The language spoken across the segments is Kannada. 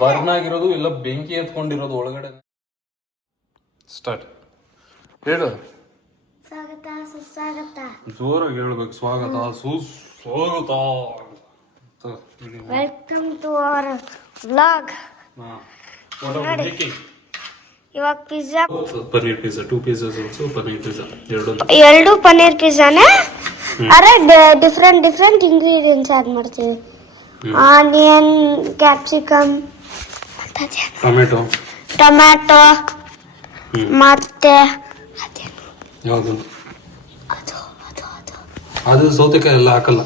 ಬರ್ನ್ ಆಗಿರೋದು ಇಲ್ಲ ಬೆಂಕಿ ಎತ್ಕೊಂಡಿರೋದು ಒಳಗಡೆ. ಸ್ಟಾರ್ಟ್ ಹೇಳು. ಸ್ವಾಗತ ಸುಸ್ವಾಗತ. ಜೋರಾಗಿ ಹೇಳ್ಬೇಕು. ಸ್ವಾಗತ ಸುಸ್ವಾಗತ. Welcome to our vlog. ಇವಾಗ pizza, paneer pizza, 2 pizzas also paneer pizza, ಎರಡು ಪನ್ನೀರ್ ಪಿಜ್ಜಾನೇ. ಅರೆ ಡಿಫ್ರೆಂಟ್ ಇಂಗ್ರೀಡಿಯೆಂಟ್ಸ್ ಆಡ್ ಮಾಡ್ತೀವಿ. ಆನಿಯನ್, ಕ್ಯಾಪ್ಸಿಕಮ್, ಟೊಮ್ಯಾಟೊ ಮತ್ತೆ ಯಾವುದು ಅದು ಸೌತೆಕಾಯಿ ಎಲ್ಲ ಹಾಕಲ್ಲ.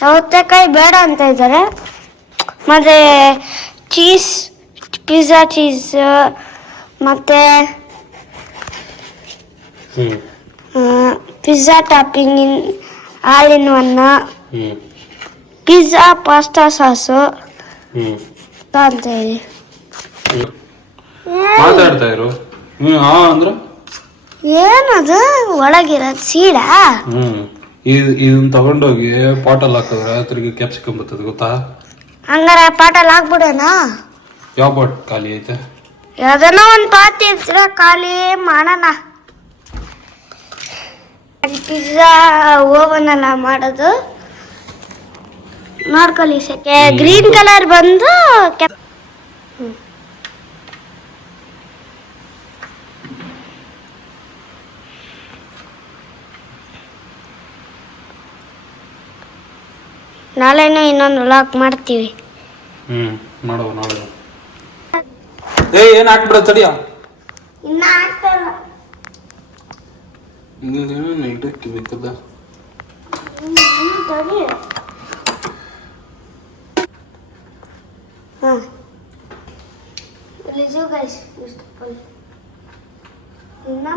ಸೌತೆಕಾಯಿ ಬೇಡ ಅಂತ ಇದ್ದಾರೆ. ಮತ್ತೆ ಚೀಸ್, ಪಿಜ್ಜಾ ಚೀಸ್, ಮತ್ತೆ pizza topping all in one, pizza pasta sauce ಅಂತ ಇದೆ. ಮಾತಾಡ್ತಾ ಇರು. ಅಂದ್ರೆ ಏನದು ಒಳಗಿರೋದು ಸೀಡಾ? ಇದನ್ನ ತಗೊಂಡೋಗಿ ಪಾಟಲ್ಲಿ ಹಾಕಿದ್ರೆ ತಿರುಗಿ ಕ್ಯಾಪ್ಸಿಕಮ್ ಬರ್ತದೆ ಗೊತ್ತಾ? ಹಂಗಾರೆ ಪಾಟಲ್ಲಿ ಹಾಕ್ಬಿಡೋಣ. ಯಾವ ಪಾಟ್ ಖಾಲಿ ಐತೆ? ಯಾವ್ದನ ಒಂದು ಪಾತ್ ಇದ್ರೆ ಖಾಲಿ ಮಾಡೋಣ. ಪಿಜ್ಜಾ ಓವನ್ ಅಲ್ಲ ಮಾಡೋದು. ನೋಡ್ಕೊಳ್ಳಿ ಸೆಕೆ ಗ್ರೀನ್ ಕಲರ್ ಬಂದು ನಾಳೆನೂ ಇನ್ನೊಂದು ವ್ಲಾಗ್ ಮಾಡ್ತೀವಿ. ಮಾಡುವ ನಾಳೆ. ಏನ್ ಹಾಕ್ಬಿಡ ತಡಿಯ. ಇನ್ನ ಆಗ್ತಲ್ಲ. ಇಡಕ್ಕೆ ಬೇಕಲ್ಲ. ಇನ್ನ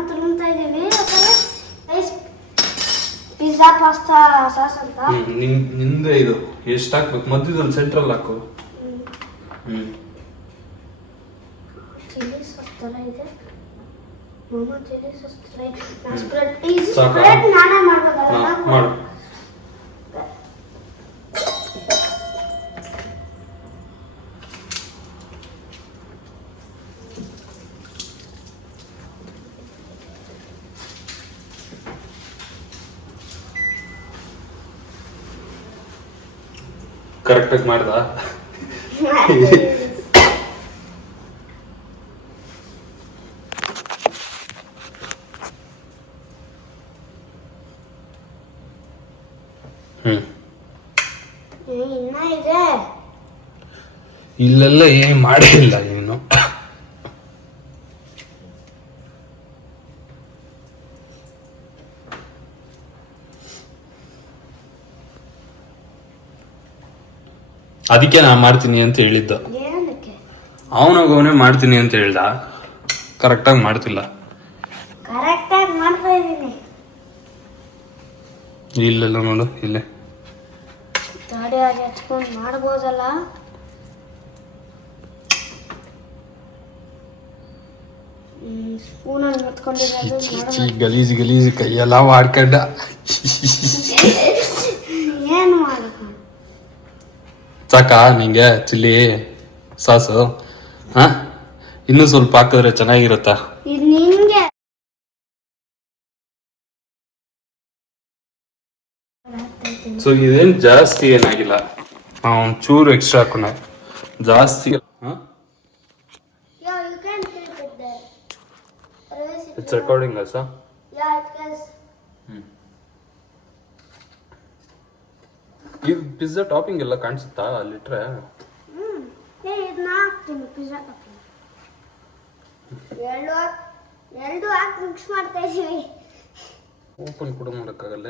ತುರುಮ್ತಾ ಇದೀವಿ. ಪಿಜ್ಜಾ ಪಾಸ್ತಾ ಸಾಸ್ ಅಂತ ನಿಂದೆ ಇದು. ಎಷ್ಟು ಹಾಕ್ಬೇಕು? ಮಧ್ಯದಲ್ಲಿ ಸೆಂಟ್ರಲ್ ಹಾಕು. ಚಿಲ್ಲಿ ಸಾಸ್ ತರ ಇದೆ. ಮಾಮಾ ಚಿಲ್ಲಿ ಸಾಸ್ ತರ ಇದೆ. ಸ್ಪ್ರೆಡ್ ನಾನೇ ಮಾಡ್ಬೋದಲ್ಲ? ಮಾಡು. ಕರೆಕ್ಟಾಗಿ ಮಾಡ್ದ? ಇನ್ನ ಇದೆ. ಇಲ್ಲೆಲ್ಲ ಏನ್ ಮಾಡಿಲ್ಲ ನೀನು. ಅದಕ್ಕೆ ನಾ ಮಾಡ್ತೀನಿ ಅಂತ ಹೇಳಿದ್ದ. ಅವನೇ ಮಾಡ್ತೀನಿ ಅಂತ ಹೇಳ್ದ. ಕರೆಕ್ಟಾಗಿ ಮಾಡ್ತಿಲ್ಲ. ಕರೆಕ್ಟಾಗಿ ಮಾಡ್ತಾ ಇದ್ದೀನಿ. ಇಲ್ಲೆಲ್ಲ ನೋಡು ಇಲ್ಲೇ. ಗಾಡಿ ಆಗಿ ಹಚ್ಕೊಂಡು ಮಾಡ್ಬೋದಲ್ಲ. ಸ್ಪೂನಲ್ಲಿ ಮುತ್ಕೊಂಡಿರೋದು ಗಲೀಜು ಕೈಯೆಲ್ಲ ಮಾಡ್ಕೊಂಡ. ಏನು ಮಾಡಬೇಕು? ಸಾಕಾ ನಿಂಗೆ ಚಿಲ್ಲಿ ಸಾಸು? ಇನ್ನೂ ಸ್ವಲ್ಪ ಹಾಕಿದ್ರೆ ಚೆನ್ನಾಗಿರುತ್ತಾ? ನಿಂಗೆ ಸೊ ಇದೇನು ಜಾಸ್ತಿ ಏನಾಗಿಲ್ಲ. ಒಂಚೂರು ಎಕ್ಸ್ಟ್ರಾ ಹಾಕೋಣ. ಜಾಸ್ತಿ ಇಟ್ಸ್ ರೆಕಾರ್ಡಿಂಗ್ ಅಸ. ಇದು ಪಿಜ್ಜಾ ಟಾಪಿಂಗ್ ಎಲ್ಲ ಕಾಣಿಸುತ್ತಾ ಅಲ್ಲಿಟ್ರೆ? ಎರಡು ಹಾಕಿ ಮಿಕ್ಸ್ ಮಾಡ್ತಾ ಇದೀವಿ. ಓಪನ್ ಕೂಡ ಮಾಡೋಕ್ಕಾಗಲ್ಲ.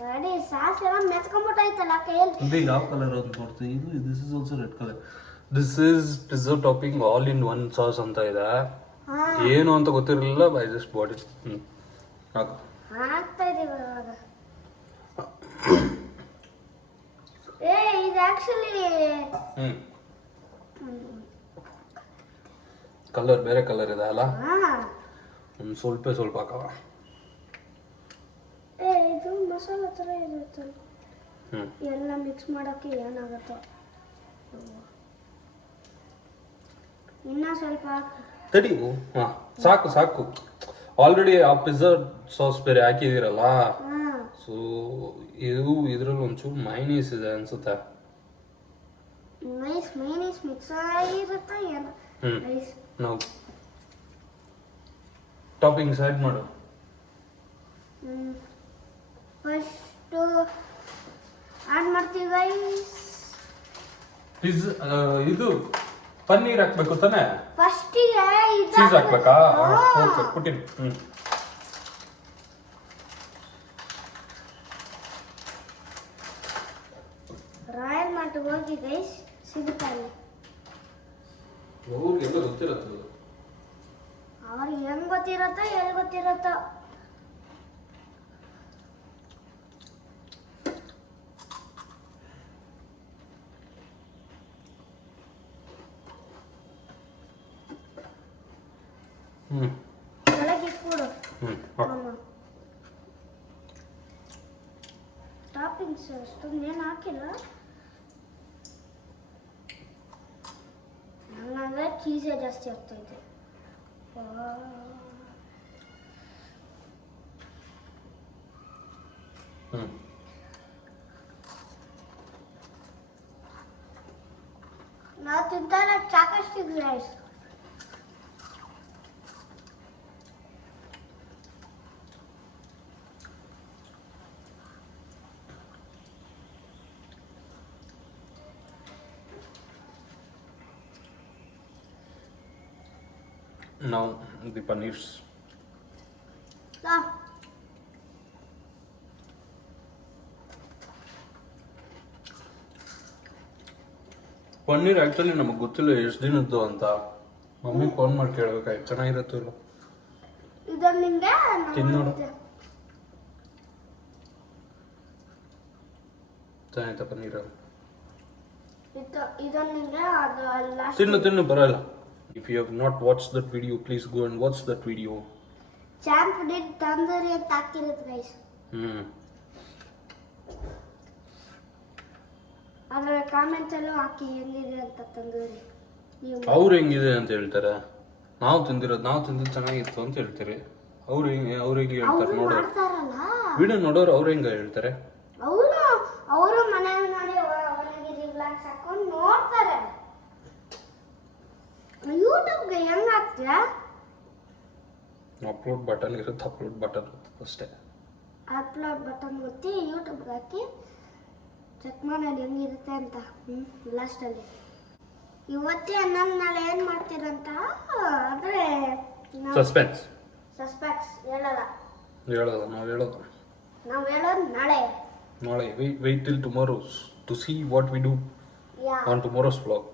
ಗಾಡಿ ಸಾಸ್ ಎಲ್ಲ ಮೆತ್ಕೊಂಡ್ಬಿಟ್ಟೈತಲ್ಲ ಕೈಯಲ್ಲಿ. ಇದು ಯಾವ ಕಲರ್ ಅಂತ ನೋಡ್ತೀವಿ. ಇದು this is also red colour. This is pizza topping all in one sauce ಅಂತ ಇದೆ. ಏನು ಅಂತ ಗೊತ್ತಿರಲಿಲ್ಲ. By just bought it. ಹಾಕ್ತಾ ಇದೀವಿ ಇವಾಗ. ಇದು ಆಕ್ಚುಲಿ ಕಲರ್ ಬೇರೆ ಕಲರ್ ಇದೆ ಅಲ್ಲ. ಒಂದು ಸ್ವಲ್ಪ ಹಾಕವ. ಇದು ಮಸಾಲ ತರ ಇರುತ್ತಲ್ಲ. ಎಲ್ಲ ಮಿಕ್ಸ್ ಮಾಡೋಕ್ಕೆ ಏನಾಗುತ್ತೋ. ಇನ್ನೂ ಸ್ವಲ್ಪ ಹಾಕು. ತಡಿ ಹಾಂ ಸಾಕು ಸಾಕು ಆಲ್ರೆಡಿ ಆ ಪಿಜ್ಜಾ ಸಾಸ್ ಬೇರೆ ಹಾಕಿದ್ದೀರಲ್ಲ ಹಾಂ ಸೊ ಇದ್ರಲ್ಲಿ ಒಂಚೂರು ಮೈನೀಸ್ ಇದೆ ಅನ್ಸುತ್ತೆ. ಮೈನೀಸ್ ಮಿಕ್ಸ್ ಆಗಿರುತ್ತಾ ಏನು ಗೈಸ್? ನಾವು ಟಾಪಿಂಗ್ಸ್ ಆ್ಯಡ್ ಮಾಡು. ಫಸ್ಟು ಆ್ಯಡ್ ಮಾಡ್ತೀವಿ ಗೈಸ್. ಇದು ಪನ್ನೀರ್ ಹಾಕ್ಬೇಕು ತಾನೆ? ಫಸ್ಟಿಗೆ ಚೀಸ್ ಹಾಕ್ಬೇಕಾ? ಓಕೆ ಪುಟ್ಟಿನ್. ರಾಯಲ್ ಮಾರ್ಟ್ ಹೋಗಿ ಗೈಸ್ ಸಿಗುತ್ತಾರೆ. ಅವ್ರಿಗೆಲ್ಲ ಗೊತ್ತಿರತ್ತದು. ಅವ್ರಿಗೆ ಹೆಂಗ್ ಗೊತ್ತಿರತ್ತೋ ಎಲ್ಲಿ ಗೊತ್ತಿರತ್ತೋ. ಒಳಗೆ ಇಟ್ಬಿಡು. ಟಾಪಿಂಗ್ಸ್ ಅಷ್ಟೊಂದೇನು ಹಾಕಿಲ್ಲ. ನಂಗಂದ್ರೆ ಚೀಸೇ ಜಾಸ್ತಿ ಆಗ್ತೈತೆ. ನಾವು ತಿಂತಾರೆ chopstick rice. Now the paneers. Paneer actually ನಮಗೆ ಗೊತ್ತಿಲ್ಲ ಎಷ್ಟು ದಿನದ್ದು ಅಂತ. ಮಮ್ಮಿ ಫೋನ್ ಮಾಡಿ ಕೇಳ್ಬೇಕಾಯ್ತು ಚೆನ್ನಾಗಿರತ್ತೋ ಇಲ್ಲ. ಇದನ್ನ ನಿಂಗೆ ತಿನ್ನೋಡು ಚೆನ್ನಾಯ್ತಾ ಪನ್ನೀರ್? ಇದನ್ನ ನಿಂಗೆ ಅದು ಲಾಸ್ಟ್ ತಿನ್ನು ಬರಲ್ಲ. If you have not watched that video, please go and watch that video. Champ did tandoori ಅಂತ ಹಾಕಿರೋದು ಗೈಸ್. ಅದರ ಕಾಮೆಂಟ್ಸ್ ಅಲ್ಲೂ ಹಾಕಿ ಹೆಂಗಿದೆ ಅಂತ ತಂದೂರಿ. ಅವ್ರು ಹೆಂಗಿದೆ ಅಂತ ಹೇಳ್ತಾರೆ. ನಾವು ತಿಂದಿದ್ದು ಚೆನ್ನಾಗಿತ್ತು ಅಂತ ಹೇಳ್ತಾರೆ. ಅವ್ರು ಹೆಂಗೆ ಹೇಳ್ತಾರೆ ನೋಡೋರು. ವಿಡಿಯೋ ನೋಡೋರು ಅವ್ರು ಹೆಂಗೆ ಹೇಳ್ತಾರೆ? ಅವರು ಮನೆಯಲ್ಲಿ ನೋಡಿ ಅವರಿಗೆ ಬ್ಲಾಗ್ಸ್ ಹಾಕೊಂಡು ನೋಡ್ತಾರೆ. ಯೂಟ್ಯೂಬ್ಗೆ ಹೆಂಗ್ ಹಾಕ್ತೀರಾ? ಅಪ್ಲೋಡ್ ಬಟನ್ ಇರುತ್ತೆ, ಅಪ್ಲೋಡ್ ಬಟನ್ ಅಷ್ಟೇ. ಅಪ್ಲೋಡ್ ಬಟನ್ ಒತ್ತಿ ಯೂಟ್ಯೂಬ್ಗೆ ಹಾಕಿ ಚೆಕ್ ಮಾಡೋದು ಹೆಂಗಿರುತ್ತೆ ಅಂತ. ಲಾಸ್ಟಲ್ಲಿ ಇವತ್ತೇ ನಾಳೆ ಏನು ಮಾಡ್ತೀರಂತ ಅಂದರೆ ಸಸ್ಪೆನ್ಸ್ ಹೇಳಲ್ಲ. ನಾವು ಹೇಳೋದು ನಾಳೆ wait till tomorrow to see what we do on tomorrow's vlog.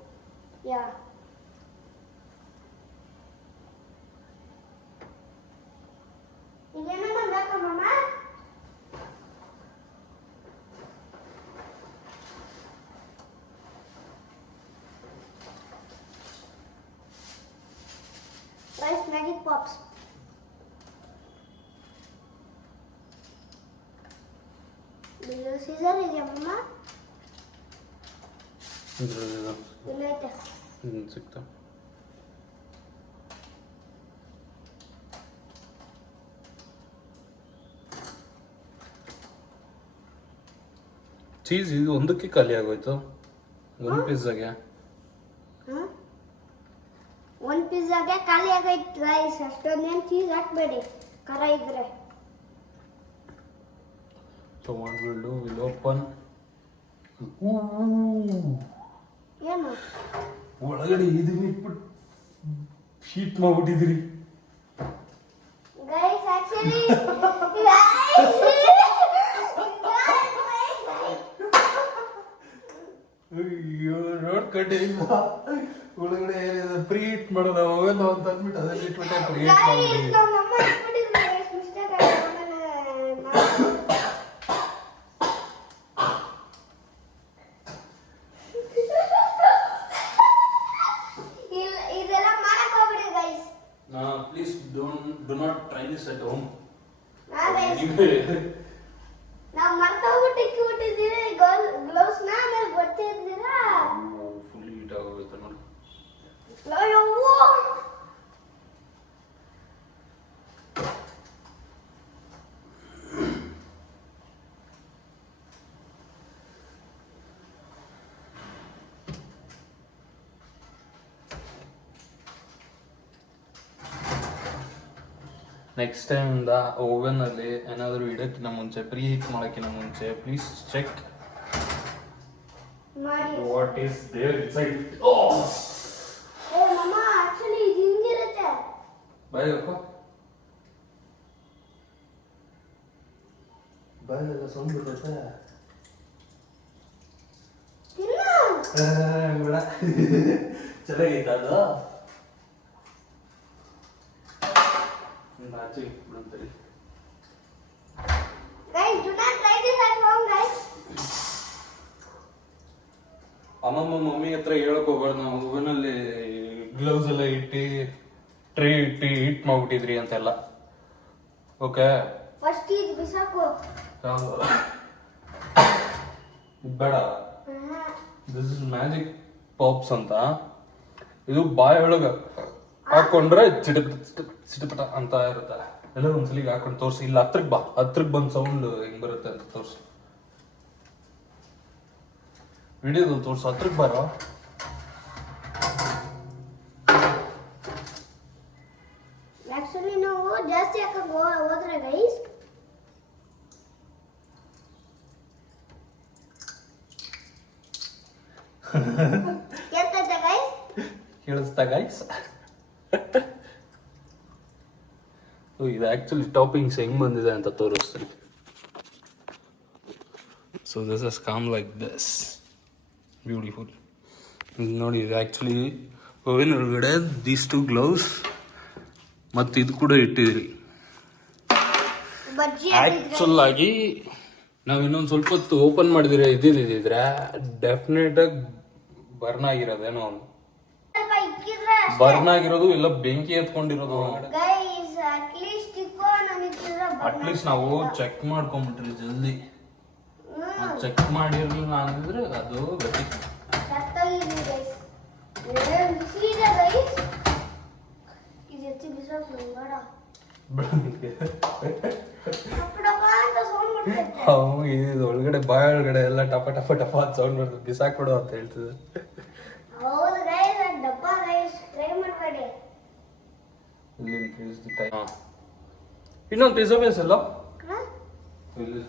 Rice Maggie Pops. Do you scissor ಇದೆಯಾ ಮಮ್ಮ? ಇಲ್ಲೈತೆ. ಸಿಕ್ತಾ? ಚೀಸ್ ಇದು ಒಂದಕ್ಕೆ ಖಾಲಿ ಆಗೋಯ್ತು. ಒಂದು ಪಿಜ್ಜಾಗೆ ಒಂದು ಪಿಜ್ಜಾಗೆ ಖಾಲಿ ಆಗೈತೆ ರೈಸ್. ಅಷ್ಟೊಂದೇನು ಚೀಸ್ ಹಾಕಬೇಡಿ ಖಾರ ಇದ್ರೆ. So what we'll do, we'll open. ಏನು ಒಳಗಡೆ ಇದನ್ನ ಇಟ್ಬಿಟ್ಟು ಶೀಟ್ ಮಾಡ್ಬಿಟ್ಟಿದ್ರಿ ಗೈಸ್. ಆಕ್ಚುಲಿ ಅಯ್ಯೋ ನೋಡ್ಕೊಂಡೆ ಇಲ್ಲ. ಒಳಗಡೆ ಪ್ರೀಟ್ ಮಾಡೋದು ಅವೆಲ್ಲ ಅಂತ ಅಂದ್ಬಿಟ್ಟು ಅದನ್ನ ಇಟ್ಬಿಟ್ಟೆ ಪ್ರೀಟ್ ಮಾಡಿ. ಇದೆಲ್ಲ ಮಾಡಕ್ ಹೋಗ್ಬಿಡಿ guys. Please do not try this at home. ನಾವು ಮರ್ತೋಗ್ಬಿಟ್ಟು ಇಕ್ಕಿಬಿಟ್ಟಿದ್ದೀವಿ ಗ್ಲೌಸ್ನ. ಆಮೇಲೆ ಗೊತ್ತಿರ್ತೀರಾ ಫುಲ್ ಹೀಟ್ ಆಗೋಯ್ತು ನೋಡಿ. ಅಯ್ಯೋ ನೆಕ್ಸ್ಟ್ ಟೈಮಿಂದ ಓವನಲ್ಲಿ ಏನಾದರೂ ಇಡೋಕ್ಕಿಂತ ಮುಂಚೆ ಪ್ರೀ ಹೀಟ್ ಮಾಡೋಕ್ಕಿಂತ ಮುಂಚೆ ಪ್ಲೀಸ್ ಚೆಕ್ ಮಾಡಿ ವಾಟ್ ಈಸ್ ದೇರ್ ಇನ್ಸೈಡ್. ಏ ಮಮ್ಮ ಆಕ್ಚುಲಿ ಇದು ಹಿಂಗಿರುತ್ತೆ. ಬಾಯಪ್ಪ ಬಾಯೆಲ್ಲ ಸೌಂಡ್ ಬರ್ತೈತೆ. ತಿನ್ನು. ಬೇಡ ಚೆನ್ನಾಗೈತ ಅದು. ಆಚೆ ಇಟ್ಬಿಡಂತೇಳಿ. Guys, do not try this at home, guys. ಅಮ್ಮಮ್ಮ ಮಮ್ಮಿ ಹತ್ರ ಹೇಳಕ್ ಹೋಗ್ಬಾರ್ದು, ನಾವು ಓವನಲ್ಲಿ ಗ್ಲೌಸ್ ಎಲ್ಲ ಇಟ್ಟು ಟ್ರೇ ಇಟ್ಟು ಹೀಟ್ ಮಾಡ್ಬಿಟ್ಟಿದ್ರಿ ಅಂತೆಲ್ಲ. ಓಕೆ ಫಸ್ಟ್ ಇದು ಬಿಸಾಕು. ಇದು ಬೇಡ. ದಿಸ್ ಇಸ್ ಮ್ಯಾಜಿಕ್ ಪಾಪ್ಸ್ ಅಂತ. ಇದು ಬಾಯಿ ಒಳಗ ಹಾಕೊಂಡ್ರೆ ಚಿಟಪಟ ಅಂತ ಇರುತ್ತೆ. ಎಲ್ಲರೂ ಒಂದ್ಸಲಿಗೆ ಹಾಕೊಂಡು ತೋರಿಸಿ. ಇಲ್ಲ ಹತ್ರಕ್ಕೆ ಬಂದ್ ಸೌಂಡ್ ಹೆಂಗ್ ಬರುತ್ತೆ ಅಂತ ತೋರಿಸಿ. ವಿಡಿಯೋದಲ್ಲಿ ತೋರಿಸು. ಹತ್ರಕ್ಕೆ ಬಾರೋ. ಆಕ್ಚುಲಿ ನಾವು ಜಾಸ್ತಿ ಹಾಕಕ್ ಹೋದ್ರೆ ಗೈಸ್ ಕೇಳ್ತೈತೆ ಗೈಸ್. ಕೇಳಿಸ್ತಾ ಗೈಸ್? ಇದು ಆಕ್ಚುಲಿ ಟಾಪಿಂಗ್ಸ್ ಹೆಂಗ್ ಬಂದಿದೆ ಅಂತ ತೋರಿಸ್ತೀನಿ. So this is come like this, beautiful. ಇದು ನೋಡಿ, ಇದು ಆ್ಯಕ್ಚುಲಿ ಓವೆನ್ ಒಳಗಡೆ ದೀಸ್ 2 ಗ್ಲೌಸ್ ಮತ್ತು ಇದು ಕೂಡ ಇಟ್ಟಿದ್ದೀರಿ. ಬಜ್ಜಿ ಆ್ಯಕ್ಚುಲ್ ಆಗಿ ನಾವು ಇನ್ನೊಂದು ಸ್ವಲ್ಪ ಹೊತ್ತು ಓಪನ್ ಮಾಡಿದ್ರೆ ಇದ್ದಿದ್ರೆ ಡೆಫಿನೆಟಾಗಿ ಬರ್ನ್ ಆಗಿರೋದೇನೋ ಒಂದು. ಸ್ವಲ್ಪ ಇಕ್ಕಿದ್ರೆ ಬರ್ನ್ ಆಗಿರೋದು ಇಲ್ಲ ಬೆಂಕಿ ಎತ್ಕೊಂಡಿರೋದು ಒಳಗಡೆ. ಗೈಸ್ ಅಟ್ಲೀಸ್ಟ್ ಇಕ್ಕೋ ನಮಿದ್ರೆ ಅಟ್ಲೀಸ್ಟ್ ನಾವು ಚೆಕ್ ಮಾಡ್ಕೊಂಬಿಟ್ರಿ ಜಲ್ದಿ. ಚೆಕ್ ಮಾಡಿರ್ಲಿಲ್ಲ ಅಂದಿದ್ರೆ ಅದು ಗಟ್ಟಿ. ಸತ್ತೋಗಿದೆ ಗೈಸ್. ಏನ್ ಬಿಸಿ ಇದೆ ಗೈಸ್. ಇದು ಎತ್ತಿ ಬಿಸಾಕು ಬೇಡ. ಟಪಟಪ ಅಂತ ಸೌಂಡ್ ಮಾಡ್ತೈತೆ. ಇದು ಒಳಗಡೆ ಬಾಯಿ ಒಳಗಡೆ ಎಲ್ಲ ಟಪ ಟಪ ಟಪ ಅಂತ ಸೌಂಡ್ ಬರ್ತದೆ. ಬಿಸಾಕ್ಬಿಡು ಅಂತ ಹೇಳ್ತಿದ್ದೆ. ಹೌದು ಗೈಸ್, ಡಬ್ಬ ಗೈಸ್ ಟ್ರೈ ಮಾಡಬೇಡಿ. ಇಲ್ಲಿ increase the time. ಇನ್ನೊಂದು ಪಿಜ್ಜಾ ಬೇಸ್ ಅಲ್ಲ ಇಲ್ಲಿ.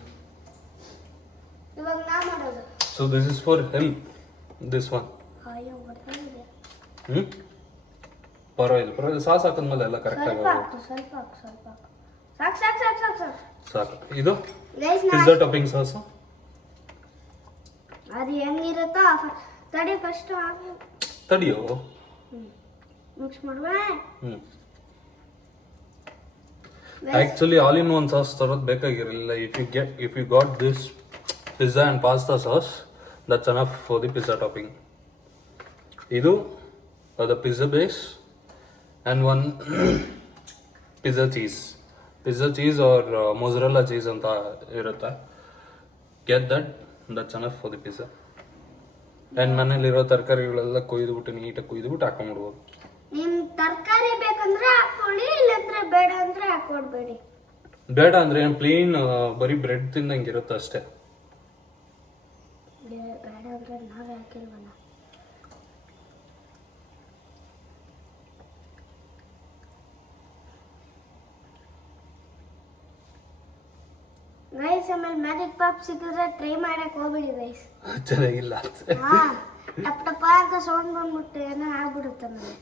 ಇವಾಗ ನಾ ಮಾಡೋದು. So this is for help, this one. ಅಯ್ಯೋ ಬರ್ತಿದೆ. ಪರವಾಗಿಲ್ಲ. ಸಾಸ್ ಹಾಕಿದ್ಮೇಲೆ ಎಲ್ಲ ಕರೆಕ್ಟ್ ಸ್ವಲ್ಪ ಆಗಿ ಹಾಕು, ಸ್ವಲ್ಪ ಹಾಕು, ಸ್ವಲ್ಪ ಹಾಕು. ಸಾಕು ಸಾಕು ಸಾಕು ಸಾಕು ಸಾಕು. ಸಾಕು. ಇದು ಗೈಸ್ ಪಿಜ್ಜಾ ಟಾಪಿಂಗ್ ಸಾಸ್. ಅದು ಹೆಂಗಿರುತ್ತೋ ತಡಿ ಫಸ್ಟ್ ಹಾಕು. ತಡಿಯೋ. ಮಿಕ್ಸ್ ಮಾಡುವ. Actually all in one sauce ತರೋದು ಬೇಕಾಗಿರಲಿಲ್ಲ. If you got this pizza and pasta sauce, that's enough for the pizza topping. ಇದು the pizza base and one pizza cheese or mozzarella cheese ಅಂತ ಇರುತ್ತೆ. Get that's enough for the pizza. And ಮನೇಲಿರೋ ತರಕಾರಿಗಳೆಲ್ಲ ಕೊಯ್ದುಬಿಟ್ಟು ನೀಟಾಗಿ ಕೊಯ್ದುಬಿಟ್ಟು ಹಾಕೊಂಡ್ಬಿಡ್ಬೋದು. ನಿಮ್ ತರಕಾರಿ ಬೇಕಂದ್ರೆ ಹಾಕೊಳ್ಳಿ, ಇಲ್ಲಂದ್ರೆ ಬೇಡ ಅಂದ್ರೆ ಹಾಕೊಡ್ಬೇಡಿ. ಬೇಡ ಅಂದ್ರೆ ಪ್ಲೇನ್ ಬರೀ ಬ್ರೆಡ್ ತಿಂದಂಗಿರುತ್ತೆ ಅಷ್ಟೇ. ಬೇಡ ಅಂದ್ರೆ ನಾವೇ ಹಾಕಿಲ್ವಲ್ಲ. ಗೈಸ್ ಆಮೇಲೆ ಮ್ಯಾಜಿಕ್ ಪಾಪ್ ಸಿಕ್ಕಿದ್ರೆ ಟ್ರೈ ಮಾಡಕ್ ಹೋಗ್ಬಿಡಿ ಗೈಸ್. ಚೆನ್ನಾಗಿಲ್ಲ. ಹಾ ಟಪ್ ಟಪ ಅಂತ ಸೌಂಡ್ ಬಂದ್ಬಿಟ್ಟು ಏನೋ ಆಗ್ಬಿಡುತ್ತೆ ಆಮೇಲೆ.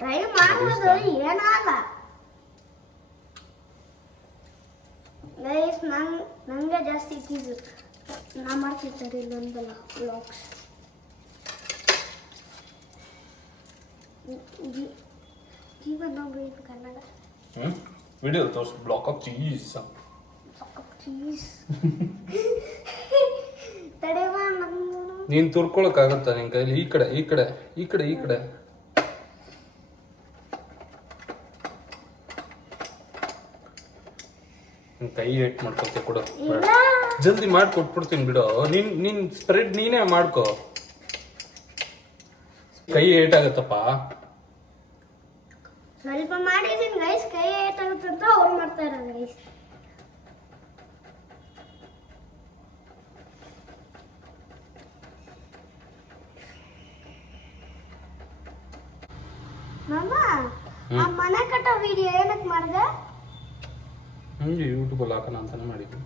ಟ್ರೈ ಮಾಡೋದು ಏನಾಗಲ್ಲ ಗೈಸ್. ನಂಗೆ ಜಾಸ್ತಿ ಇಟ್ಟಿದ್ದು ನಾ ಮಾಡ್ತಿರ್ತಾರೆ ಇಲ್ಲೊಂದಲ್ಲ ಬ್ಲಾಗ್ಸ್. ಜೀವನ ಬೇಕು ಕನ್ನಡ. ವಿಡಿಯೋ ತೋರ್ಸು. Block of cheese. ಚೀಸ್ ತಡೆವಾ ನಮ್ಮ ನೀನ್ ತುರ್ಕೊಳಕ್ ಆಗತ್ತಾ ನಿನ್ ಕೈಲಿ? ಈ ಕಡೆ ಈ ಕಡೆ ಈ ಕಡೆ ಈ ಕಡೆ. ಕೈ ಏಟ್ ಮಾಡ್ಕೊತ ಕೊಡು. ಜಲ್ದಿ ಮಾಡಿ ಕೊಟ್ಬಿಡ್ತೀನಿ ಬಿಡು. ನೀನ್ ಸ್ಪ್ರೆಡ್ ನೀನೇ ಮಾಡ್ಕೋ. ಕೈ ಏಟ್ ಆಗತ್ತಪ್ಪ. ಸ್ವಲ್ಪ ಮಾಡಿದೀನಿ ಗೈಸ್. ಕೈ ಏಟಾಗುತ್ತೆ ಅಂತ ಅವ್ರು ಮಾಡ್ತಾ ಇರೋದು ಗೈಸ್. ಮಾಮ ಆ ಮನೆ ಕಟ್ಟೋ ವಿಡಿಯೋ ಏನಕ್ಕೆ ಮಾಡಿದೆ? ಹಂಗೆ ಯೂಟ್ಯೂಬಲ್ಲಿ ಹಾಕೋಣ ಅಂತಾನೆ ಮಾಡಿದ್ವಿ.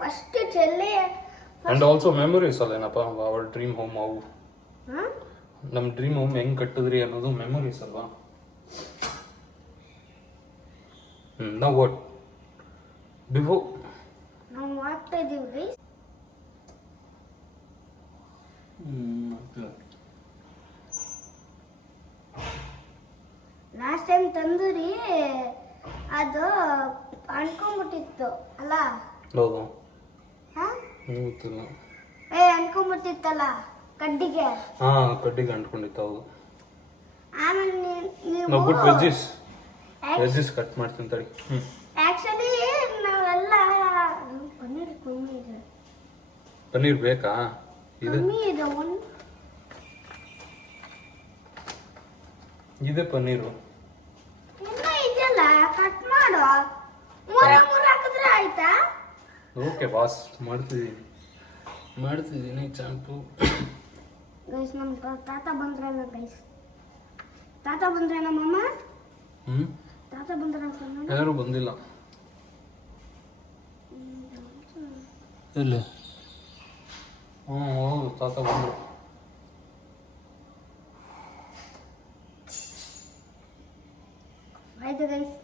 ಫಸ್ಟ್ ಚೆಲ್ಲಿ ಆ್ಯಂಡ್ ಆಲ್ಸೋ ಮೆಮೊರೀಸ್ ಅಲ್ಲೇನಪ್ಪ, ಅವರ್ ಡ್ರೀಮ್ ಹೋಮ್ ಅವು ನಮ್ಮ ಡ್ರೀಮ್ ಹೋಮ್ ಹೆಂಗೆ ಕಟ್ಟಿದ್ರಿ ಅನ್ನೋದು ಮೆಮೊರೀಸ್ ಅಲ್ವಾ. ನಾವು ವಾಟ್ ಬಿಫೋರ್ ನಾವು ಮಾಡ್ತಾ ಇದೀವಿ. ಲಾಸ್ಟ್ ಟೈಮ್ ತಂದೂರಿ ಅದು ಅನ್ಕೊಂಬಿಟ್ಟಿತ್ತು ಅಲ್ಲ? ಹೌದು, ಹಾ ಗೊತ್ತಿಲ್ಲ. ಅನ್ಕೊಂಬಿಟ್ಟಿತ್ತಲ್ಲ ಕಡ್ಡಿಗೆ. ಹಾಂ, ಕಡ್ಡಿಗೆ ಅಂಟ್ಕೊಂಡಿತ್ತು. ಹೌದು. ಆಮೇಲೆ ನೀವು ನಾವು ಬಿಟ್ಟು ವೆಜ್ಜಿಸ್ ಕಟ್ ಮಾಡ್ತೀನಿ ತಡಿ. ಆಕ್ಚುಲಿ ನಾವೆಲ್ಲ ಪನ್ನೀರ್ ಬೇಕಾ? ಇದೆ ಇದೆ ಪನ್ನೀರು. ಇನ್ನ ಇದೆಲ್ಲ ಕಟ್ ಮಾಡು. ಮೂರ ಹಾಕಿದ್ರೆ ಆಯ್ತಾ? ಓಕೆ ಬಾಸ್, ಮಾಡ್ತಿದ್ದೀನಿ ಚಾಂಪು. ಗೈಸ್ ನಮ್ಮ ತಾತ ಬಂದ್ರಲ್ಲ ಗೈಸ್. ತಾತ ಬಂದ್ರೆ ನಮ್ಮಮ್ಮ ತಾತ ಬಂದ್ರ ಯಾರು ಬಂದಿಲ್ಲ. ಎಲ್ಲಿ? ಹೌದು, ತಾತ ಬಂದರು. ಆಯ್ತು ಗೈಸ್.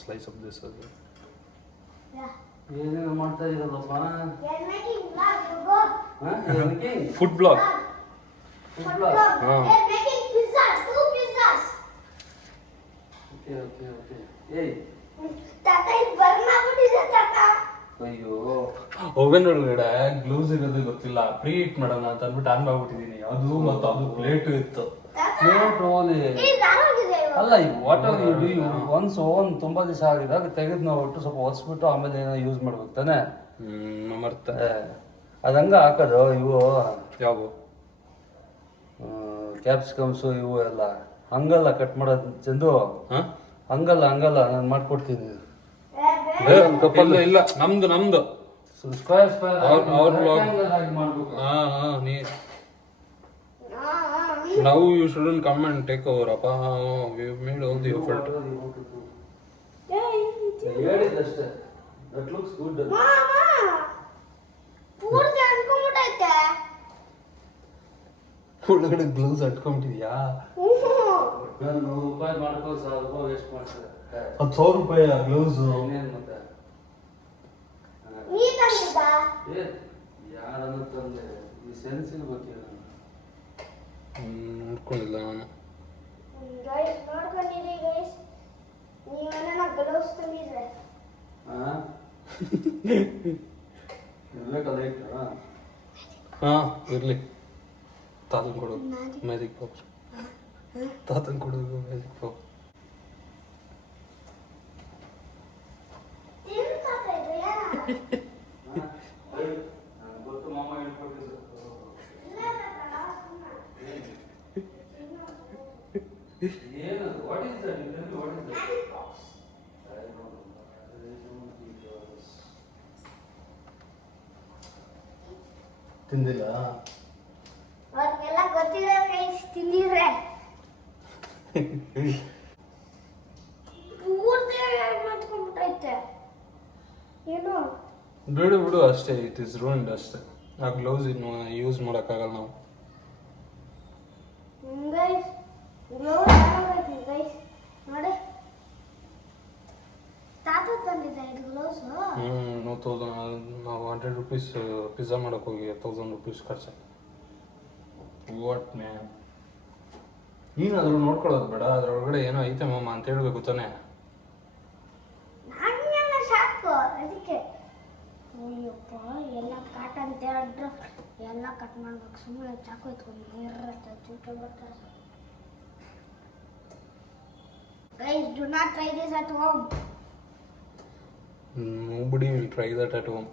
ಸ್ಲೈಸ್ ಆಫ್ ದಿಸ್ ಅದು ಏನೇನು ಮಾಡ್ತಾ ಇರೋದಪ್ಪ? Food blog. ಅಯ್ಯೋ, ಓವೆನ್ ಒಳಗಡೆ ಗ್ಲೌಸ್ ಇರೋದು ಗೊತ್ತಿಲ್ಲ, ಪ್ರೀ ಹೀಟ್ ಮಾಡೋಣ ಅಂತ ಅಂದ್ಬಿಟ್ಟು ಆನ್ ಮಾಡ್ಬಿಟ್ಟಿದೀನಿ. ಅದು ಮತ್ತು ಅದು ಪ್ಲೇಟು ಇತ್ತು. ಅಲ್ಲ, ಈ ವಾಟರ್ ಒನ್ಸ್ ಓವನ್ ತುಂಬಾ ದಿವಸ ಆಗಿದಾಗ ತೆಗೆದು ನಾವು ಒಟ್ಟು ಸ್ವಲ್ಪ ಒರೆಸ್ಬಿಟ್ಟು ಆಮೇಲೆ ಏನೋ ಯೂಸ್ ಮಾಡ್ಬೇಕು ತಾನೆ. ಮರ್ತ ಅದು ಹಂಗ ಹಾಕೋದು. ಇವು ಯಾವ ಕ್ಯಾಪ್ಸಿಕಮ್ಸು ಇವು ಎಲ್ಲ ಹಂಗಲ್ಲ ಕಟ್ ಮಾಡೋದು ಚಂದು. ಹಂಗಲ್ಲ ನಾನು ಮಾಡ್ಕೊಡ್ತೀನಿ. ಇಲ್ಲ, ನಮ್ದು ಸ್ಕ್ವೇರ್ ಸ್ಕ್ವೇರ್ ಅವ್ರ ಮಾಡ್ಬೇಕು. ನೀ Now you shouldn't come and take over, Appa. We've made all the effort. ಹೇಳಿದಷ್ಟೇ. That looks good. ಪೂರ್ತಿ ಅನ್ಕೊಂಡ್ಬಿಟ್ಟೈತೆ. ಒಳಗಡೆ ಗ್ಲೌಸ್ ಅಟ್ಕೊಂಡ್ಬಿಟ್ಟಿದ್ಯಾ? ನಾನು ₹100 ಮಾಡ್ಕೋ, ₹1000 ವೇಸ್ಟ್ ಮಾಡ್ತಾರೆ. ₹1,000 ಗ್ಲೌಸ್. ಇನ್ನೇನು ಮತ್ತೆ? ನೀ ತಂದಿದ್ದ? ಯಾರನ್ನು ತಂದೆ? ಈ ಸೆನ್ಸಿನ ಬಗ್ಗೆ ನೋಡ್ಕೊಂಡಿಲ್ಲ ನಾನು. ಗೈಸ್ ನೋಡ್ಕೊಂಡಿರಿ ಗೈಸ್, ನೀವೇನ ಗ್ಲೌಸ್ ತಂದಿದ್ರೆ ಇರ್ಬೇಕಲ್ಲ ಇಟ್ಟು. ಇರ್ಲಿ. ತಾತನ್ ಕೊಡೋದು ಮ್ಯಾಜಿಕ್ ಬಾಕ್ಸ್. ತಾತನ್ ಕೊಡೋದು ಮ್ಯಾಜಿಕ್ ಬಾಕ್ಸ್. ಗೊತ್ತು, ಮಾಮ ಹೇಳ್ಕೊಟ್ಟಿದ್ದು. ಏನದು? What is that? What is that? ತಿಂದಿಲ್ಲ. ಅವ್ರಿಗೆಲ್ಲ ಗೊತ್ತಿದೆ ಗೈಸ್, ತಿಂದಿದ್ರೆ ಪೂರ್ತಿ ಮಾಡ್ಕೊಂಡ್ಬಿಟ್ಟೈತೆ. ಏನು ಬಿಡು ಅಷ್ಟೇ. ಇಟ್ ಇಸ್ ರೂನ್ಡ್ ಅಷ್ಟೇ. ಆ ಗ್ಲೌಸ್ ಇನ್ನು ಯೂಸ್ ಮಾಡೋಕ್ಕಾಗಲ್ಲ ನಾವು. ಗೈಸ್ ಗ್ಲೌಸ್ ಆಗೈತಿ ಗೈಸ್, ನೋಡಿ ತಾತ ತಂದಿದ್ದ ಇದು ಗ್ಲೌಸ್. ನಾವು ₹100 ಪಿಜ್ಜಾ ಮಾಡೋಕೆ ಹೋಗಿ ₹1,000 ಖರ್ಚಾಯ್ತು. ವಾಟ್ ಮ್ಯಾನ್, ನೀನಾದರೂ ನೋಡ್ಕೊಳ್ಳೋದು ಬೇಡ? ಅದರೊಳಗಡೆ ಏನೋ ಐತೆ ಮಾಮ ಅಂತ ಹೇಳ್ಬೇಕು ತಾನೆ. ನಾನೆಲ್ಲ ಸಾಕು ಅದಕ್ಕೆ. ಅಯ್ಯಪ್ಪ, ಎಲ್ಲ ಕಾಟ್ ಅಂತ ಹೇಳಿದ್ರೆ ಎಲ್ಲ ಕಟ್ ಮಾಡ್ಬೇಕು. ಸುಮ್ಮನೆ ಚಾಕು ಎತ್ಕೊಂಡು ಇರುತ್ತೆ ಚೂಟು ಬರ್ತಾರೆ. Guys, do not try this at home. Nobody will try that at home.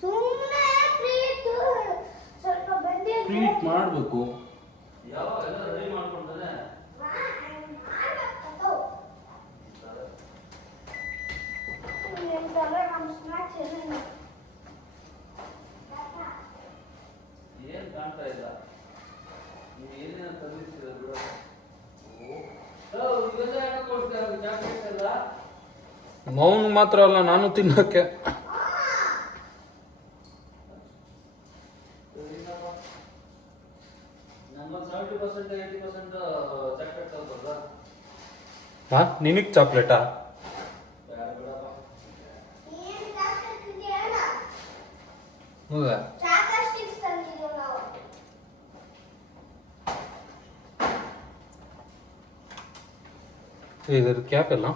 ಸುಮ್ಮನೆ ಪ್ಲೀಟ್ ಸ್ವಲ್ಪ ಬಂದಿದ್ದು ಟ್ರೀಟ್ ಮಾಡಬೇಕು. ಯಾವಾಗ ರೆಡಿ ಮಾಡ್ಕೊಂತಾನೆ ನಮ್ಮ ಸ್ನಾಕ್ಸ್ ಎಲ್ಲ ಮೌನ್ ಮಾತ್ರ ಅಲ್ಲ, ನಾನು ತಿನ್ನೋಕ್ಕೆ. ಹಾ, ನಿನಗ್ ಚಾಕ್ಲೇಟಾ? ಏನ್ ಚಾಕ್ಲೇಟ್ ತಿಂತೀಯಣ್ಣ? ಹೌದಾ? ಚಾಕ್ಲೇಟ್ ಸ್ಟಿಕ್ಸ್ ತಂದಿದ್ದೀವಿ ನಾವು. ಇದ್ರ ಕ್ಯಾಪ್ ಎಲ್ಲ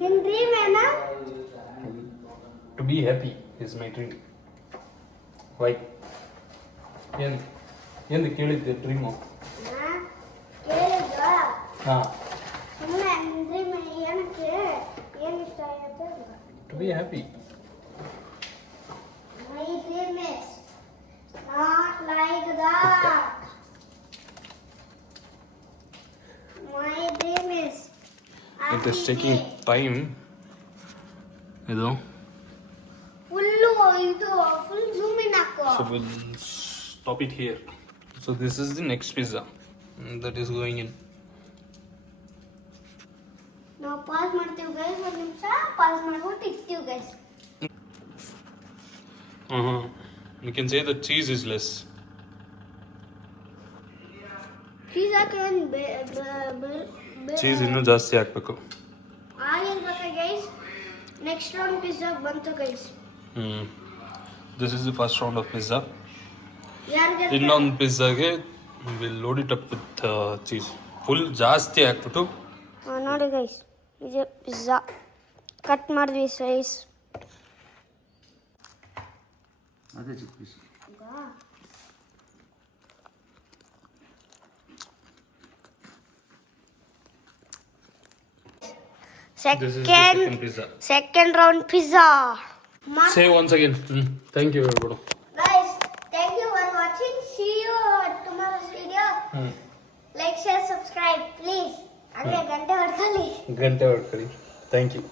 ನಿನ್ ಡ್ರೀಮ್ ಏನಾ? To be happy is my dream. Why? ಎಂದು ಕೇಳಿದ್ದೆ ಡ್ರೀಮು? ಕೇಳಿದ್ವಾ? ಹಾ, ಸುಮ್ಮನೆ ನಿನ್ ಡ್ರೀಮ್ ಏನಕ್ಕೆ, ಏನ್ ಇಷ್ಟ ಆಗುತ್ತೆ? To be happy. My dream is not like that. My dream is it is taking time. ಇದು ಫುಲ್ಲು ಇದು ಫುಲ್ ಜೂಮ್ ಇನ್ ಹಾಕೋ. so we'll stop it here. So this is the next pizza that is going in. ನಾವು ಪಾಸ್ ಮಾಡ್ತೀವಿ ಗೈಸ್, ಒಂದು ನಿಮಿಷ ಪಾಸ್ ಮಾಡ್ಬಿಟ್ಟು ಇಕ್ತೀವಿ guys. You can say the cheese is less. Cheese ಹಾಕಿ ಚೀಸ್ ಇನ್ನೂ ಜಾಸ್ತಿ ಹಾಕ್ಬೇಕು. ಆಗಿರ್ಬೇಕು ಗೈಸ್. ನೆಕ್ಸ್ಟ್ ರೌಂಡ್ ಪಿಜ್ಜಾ ಬಂತು guys. This is the first round of pizza. ಯಾರಿಗೆ ಇನ್ನೊಂದು ಪಿಜ್ಜಾಗೆ will load it up with cheese. Full ಜಾಸ್ತಿ ಹಾಕ್ಬಿಟ್ಟು ನೋಡಿ ಗೈಸ್, ಇದು ಪಿಜ್ಜಾ ಕಟ್ ಮಾಡಿದ್ವಿ ಸೈಜ್. ಅದೇ ಚಿಕ್ಕ piece. this is the second pizza. Second round pizza. Say once again. Thank you everybody. Guys, thank you for watching. See you at tomorrow's video. Like, share, subscribe, please. ಹಂಗೆ ಗಂಟೆ ಹೊಡ್ಕೊಳ್ಳಿ. ಗಂಟೆ ಹೊಡ್ಕೊಳ್ಳಿ. Thank you.